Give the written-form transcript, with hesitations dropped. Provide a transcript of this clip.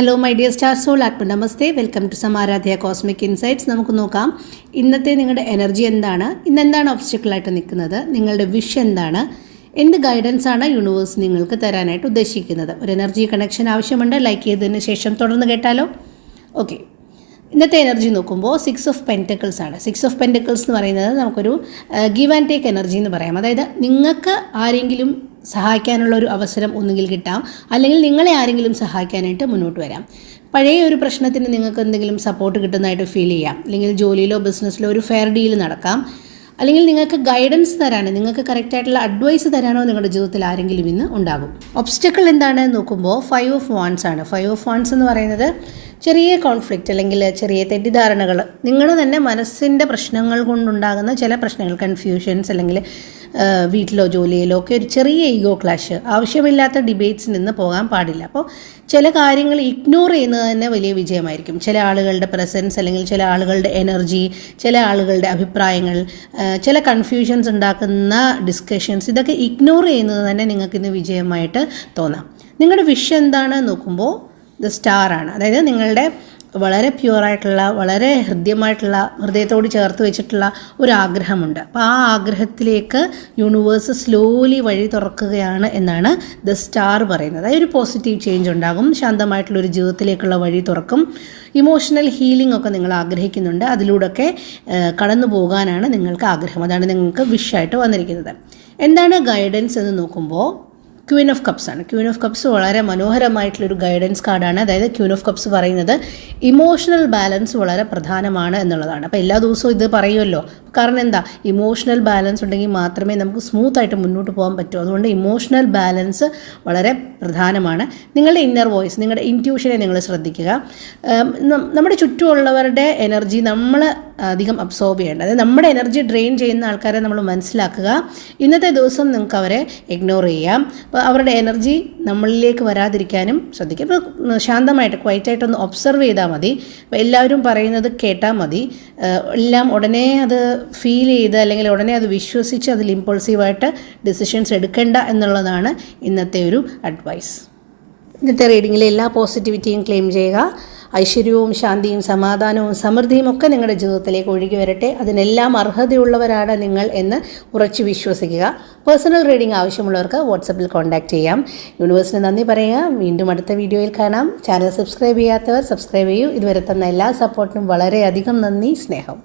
Hello my dear star soul ആത്മ നമസ്തേ, welcome to Samaradhya cosmic insights. നമുക്ക് നോക്കാം ഇന്നത്തെ നിങ്ങളുടെ എനർജി എന്താണ്, ഇന്നെന്താണ് ഒബ്സ്റ്റക്കിളായിട്ട് നിൽക്കുന്നത്, നിങ്ങളുടെ വിഷ് എന്താണ്, എന്ത് ഗൈഡൻസ് ആണ് യൂണിവേഴ്സ് നിങ്ങൾക്ക് തരാനായിട്ട് ഉദ്ദേശിക്കുന്നത്. ഒരു എനർജി കണക്ഷൻ ആവശ്യമുണ്ട്. ലൈക്ക് ചെയ്തതിന് ശേഷം തുടർന്ന് കേട്ടാലോ. ഓക്കെ, ഇന്നത്തെ എനർജി നോക്കുമ്പോൾ 6 ഓഫ് പെൻറ്റക്കിൾസ് ആണ്. 6 ഓഫ് പെൻറ്റക്കിൾസ് എന്ന് പറയുന്നത് നമുക്കൊരു ഗീവ് ആൻഡ് ടേക്ക് എനർജി എന്ന് പറയാം. അതായത് നിങ്ങൾക്ക് ആരെങ്കിലും സഹായിക്കാനുള്ള ഒരു അവസരം ഒന്നുകിൽ കിട്ടാം, അല്ലെങ്കിൽ നിങ്ങളെ ആരെങ്കിലും സഹായിക്കാനായിട്ട് മുന്നോട്ട് വരാം. പഴയ ഒരു പ്രശ്നത്തിന് നിങ്ങൾക്ക് എന്തെങ്കിലും സപ്പോർട്ട് കിട്ടുന്നതായിട്ട് ഫീൽ ചെയ്യാം, അല്ലെങ്കിൽ ജോലിയിലോ ബിസിനസ്സിലോ ഒരു ഫെയർ ഡീൽ നടക്കാം, അല്ലെങ്കിൽ നിങ്ങൾക്ക് ഗൈഡൻസ് തരാനോ നിങ്ങൾക്ക് കറക്റ്റായിട്ടുള്ള അഡ്വൈസ് തരാനോ നിങ്ങളുടെ ജീവിതത്തിൽ ആരെങ്കിലും ഇന്ന് ഉണ്ടാകും. ഒബ്സ്റ്റക്കിൾ എന്താണ് നോക്കുമ്പോൾ 5 ഓഫ് വാൺസ് ആണ്. 5 ഓഫ് വാൺസ് എന്ന് പറയുന്നത് ചെറിയ കോൺഫ്ലിക്റ്റ് അല്ലെങ്കിൽ ചെറിയ തെറ്റിദ്ധാരണകൾ, നിങ്ങളുടെ തന്നെ മനസ്സിൻ്റെ പ്രശ്നങ്ങൾ കൊണ്ടുണ്ടാകുന്ന ചില പ്രശ്നങ്ങൾ, കൺഫ്യൂഷൻസ്, അല്ലെങ്കിൽ വീട്ടിലോ ജോലിയിലോ ഒക്കെ ഒരു ചെറിയ ഈഗോ ക്ലാഷ്, ആവശ്യമില്ലാത്ത ഡിബേറ്റ്സിൽ നിന്ന് പോകാൻ പാടില്ല. അപ്പോൾ ചില കാര്യങ്ങൾ ഇഗ്നോർ ചെയ്യുന്നത് തന്നെ വലിയ വിജയമായിരിക്കും. ചില ആളുകളുടെ പ്രസൻസ്, അല്ലെങ്കിൽ ചില ആളുകളുടെ എനർജി, ചില ആളുകളുടെ അഭിപ്രായങ്ങൾ, ചില കൺഫ്യൂഷൻസ് ഉണ്ടാക്കുന്ന ഡിസ്കഷൻസ്, ഇതൊക്കെ ഇഗ്നോർ ചെയ്യുന്നത് തന്നെ നിങ്ങൾക്കിന്ന് വിജയമായിട്ട് തോന്നാം. നിങ്ങളുടെ വിഷ് എന്താണ് നോക്കുമ്പോൾ ദ സ്റ്റാർ ആണ്. അതായത് നിങ്ങളുടെ വളരെ പ്യുവറായിട്ടുള്ള, വളരെ ഹൃദ്യമായിട്ടുള്ള, ഹൃദയത്തോട് ചേർത്ത് വെച്ചിട്ടുള്ള ഒരു ആഗ്രഹമുണ്ട്. അപ്പോൾ ആ ആഗ്രഹത്തിലേക്ക് യൂണിവേഴ്സ് സ്ലോലി വഴി തുറക്കുകയാണ് എന്നാണ് ദ സ്റ്റാർ പറയുന്നത്. അതായത് ഒരു പോസിറ്റീവ് ചേഞ്ച് ഉണ്ടാകും, ശാന്തമായിട്ടുള്ളൊരു ജീവിതത്തിലേക്കുള്ള വഴി തുറക്കും, ഇമോഷണൽ ഹീലിംഗ് ഒക്കെ നിങ്ങൾ ആഗ്രഹിക്കുന്നുണ്ട്, അതിലൂടെയൊക്കെ കടന്നു പോകാനാണ് നിങ്ങൾക്ക് ആഗ്രഹം. അതാണ് നിങ്ങൾക്ക് വിഷായിട്ട് വന്നിരിക്കുന്നത്. എന്താണ് ഗൈഡൻസ് എന്ന് നോക്കുമ്പോൾ ക്വീൻ ഓഫ് കപ്സ് ആണ്. ക്വീൻ ഓഫ് കപ്സ് വളരെ മനോഹരമായിട്ടുള്ളൊരു ഗൈഡൻസ് കാർഡാണ്. അതായത് ക്വീൻ ഓഫ് കപ്സ് പറയുന്നത് ഇമോഷണൽ ബാലൻസ് വളരെ പ്രധാനമാണ് എന്നുള്ളതാണ്. അപ്പോൾ എല്ലാ ദിവസവും ഇത് പറയുമല്ലോ. കാരണം എന്താ, ഇമോഷണൽ ബാലൻസ് ഉണ്ടെങ്കിൽ മാത്രമേ നമുക്ക് സ്മൂത്തായിട്ട് മുന്നോട്ട് പോകാൻ പറ്റൂ. അതുകൊണ്ട് ഇമോഷണൽ ബാലൻസ് വളരെ പ്രധാനമാണ്. നിങ്ങളുടെ ഇന്നർ വോയിസ്, നിങ്ങളുടെ ഇൻറ്റ്യൂഷനെ നിങ്ങൾ ശ്രദ്ധിക്കുക. നമ്മുടെ ചുറ്റുമുള്ളവരുടെ എനർജി നമ്മൾ അധികം അബ്സോർബ് ചെയ്യേണ്ട, അതായത് നമ്മുടെ എനർജി ഡ്രെയിൻ ചെയ്യുന്ന ആൾക്കാരെ നമ്മൾ മനസ്സിലാക്കുക. ഇന്നത്തെ ദിവസം നിങ്ങൾക്ക് അവരെ ഇഗ്നോർ ചെയ്യാം. അപ്പോൾ അവരുടെ എനർജി നമ്മളിലേക്ക് വരാതിരിക്കാനും ശ്രദ്ധിക്കുക. ഇപ്പോൾ ശാന്തമായിട്ട് ക്വൈറ്റായിട്ടൊന്ന് ഒബ്സർവ് ചെയ്താൽ മതി. അപ്പോൾ എല്ലാവരും പറയുന്നത് കേട്ടാൽ മതി. എല്ലാം ഉടനെ അത് ഫീൽ ചെയ്ത്, അല്ലെങ്കിൽ ഉടനെ അത് വിശ്വസിച്ച് അതിൽ ഇമ്പൾസീവായിട്ട് ഡിസിഷൻസ് എടുക്കേണ്ട എന്നുള്ളതാണ് ഇന്നത്തെ ഒരു അഡ്വൈസ്. ഇന്നത്തെ റീഡിങ്ങിലെ എല്ലാ പോസിറ്റിവിറ്റിയും ക്ലെയിം ചെയ്യുക. ഐശ്വര്യവും ശാന്തിയും സമാധാനവും സമൃദ്ധിയും ഒക്കെ നിങ്ങളുടെ ജീവിതത്തിലേക്ക് ഒഴുകി വരട്ടെ. അതിനെല്ലാം അർഹതയുള്ളവരാണ് നിങ്ങൾ എന്ന് ഉറച്ചു വിശ്വസിക്കുക. പേഴ്സണൽ റീഡിംഗ് ആവശ്യമുള്ളവർക്ക് വാട്സപ്പിൽ കോൺടാക്റ്റ് ചെയ്യാം. യൂണിവേഴ്സിന് നന്ദി പറയുക. വീണ്ടും അടുത്ത വീഡിയോയിൽ കാണാം. ചാനൽ സബ്സ്ക്രൈബ് ചെയ്യാത്തവർ സബ്സ്ക്രൈബ് ചെയ്യൂ. ഇതുവരെ തന്ന എല്ലാ സപ്പോർട്ടിനും വളരെയധികം നന്ദി, സ്നേഹം.